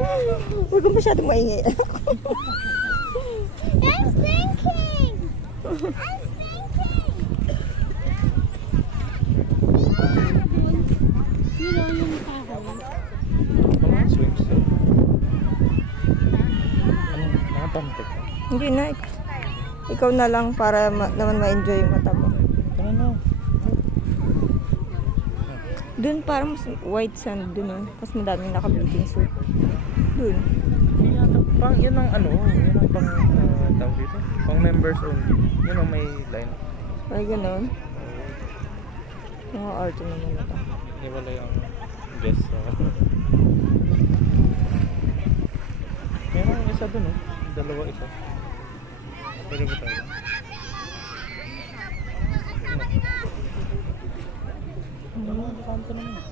Huwag kang masyadong maingay. I'm thinking. I'm thinking. Yun o, yung kahoy. Mga swimsuit. Ano? Mga pantik. Hindi na. Ikaw na lang para naman ma-enjoy yung mata mo. Tara na. Doon parang mas white sand doon oh. Mas madaming naka-bathing suit. Doon. Hindi yata. Pang yun ang ano. Yun ang pang tawag dito. Pang members only. Yun ang may line. Ay, gano'n. Mga art naman ito. Hindi wala yung guest. Meron isa dun oh. Dalawa isa. Pwede ba tayo? Ano? Kanto naman.